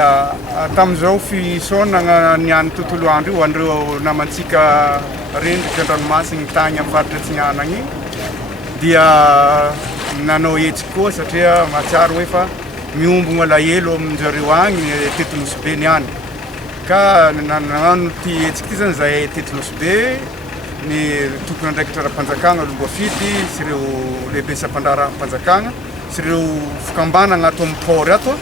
Dia tamin'izao fisaonana niany tontolo andro io andreo namantsika rendrika an-dranomasina tagny amin'ny faritra Atsinana igny dia nanao hetsiky koa satria mahatsiaro hoe fa miombogna lahelo aminjareo agny Tetilosbe niany ka nagnano ty hetsiky ty zany zahay Tetilosbe ny tompon'andraikitra ara-panjakagna Lomboafidy sy ireo lehibe sampandrara-panjakagna sy ireo fikambanana ato amin'ny port ato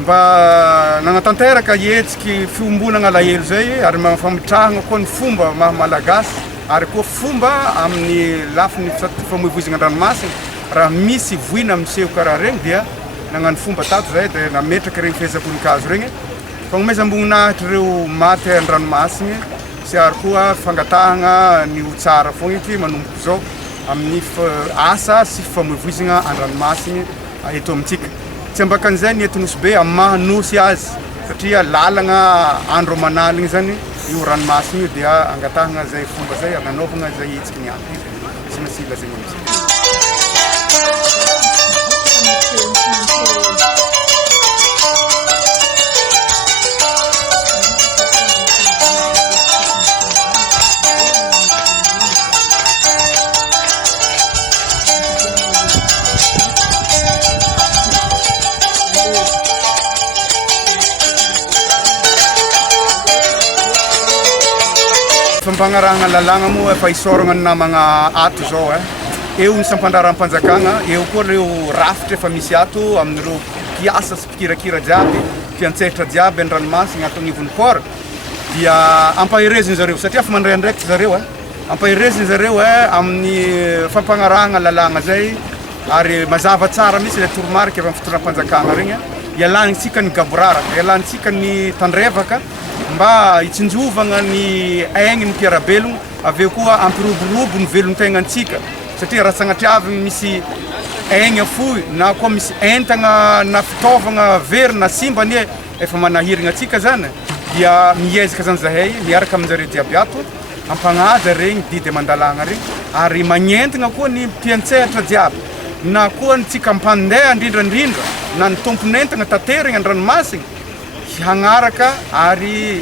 mba nagnatanteraka hetsiky fiombonana lahelo zay ary mampamitrahagna koa ny fomba maha-malagasy ary koa fomba amin'ny lafiny famoivoizagna an-dranomasina raha misy voina miseho karaha regny dia nagnano fomba tato zay dia nametraka regny fehezam-boninkazo regny fagnomezam-boninahitra ireo maty an-dranomasina sy ary koa fangatahagna ny ho tsara fogna eky manomboka zao amin'ny asa sy famoivoizagna an-dranomasina eto amintsika. Tsy ambakan'izay ny Etonosbe amin'ny mahanosy azy satria lalagna andro manaligny zany io ranomasina io dia angatahagna zay fomba zay agnanaovagna zay hetsiky niany sy nasila zay amintsika. Fampanarahana lalagna moa efa isoragna ny namagna ato zao eo ny sampandraram-panjakagna eo koa reo rafitra efa misy ato amin'ireo mpiasa sy mpikirakira jiaby mpiantsehatra jiaby an-dranomasina ato anivon'ny port dia ampahireziny zareo satria fa mandray andraikitra zareo ampahireziny zareo amin'ny fampanarahana lalagna zay ary mazava tsara misy ilay toromarika avy amin'ny fitondram-panjakagna regny ialanitsika ny gaboraraka ialanitsika ny tandrevaka mba hitsinjovagna ny aigny ny mpiarabelogno aveo koa ampiroborobo ny velon-tegnantsika satria raha sagnatriavy misy aigna foy na koa misy entagna na fitaovagna very na simba anie efa manahiragna atsika zany dia miezaka zany zahay miaraka amin'jareo jiaby ato ampagnaja regny didy amandalagna regny ary magnentagna koa ny mpiantsehatra jiaby na koa ntsika mpandeha indrindrandrindra na ny tompon'entagna taterigna an-dranomasina hagnaraka ary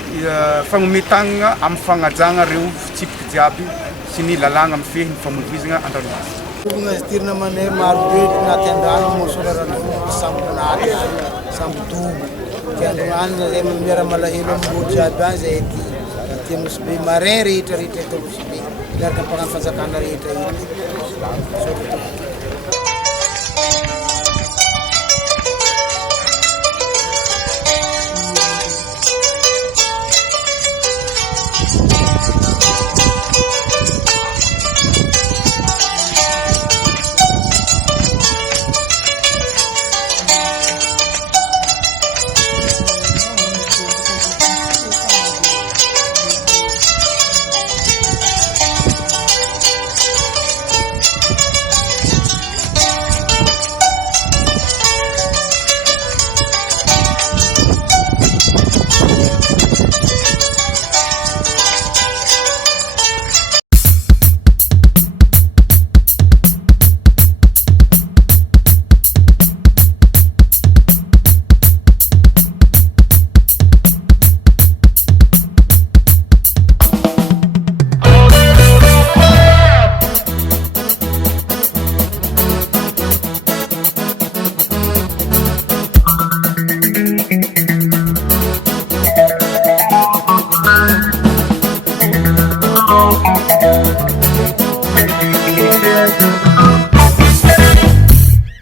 fagnometagna amin'ny fagnajagna reo fitsipika jiaby sy ny lalagna mifehy ny famoivoizagna an-dranomasina. Tirana manay marobe naty andrano mosorarana samponary sampodobo ty andrognanina zay miara-malahelo amin'olo jiaby any zay ty Nosbe marin rehetra eto Nosbe miaraka amin'ny mpagnano fanjakana rehetra eto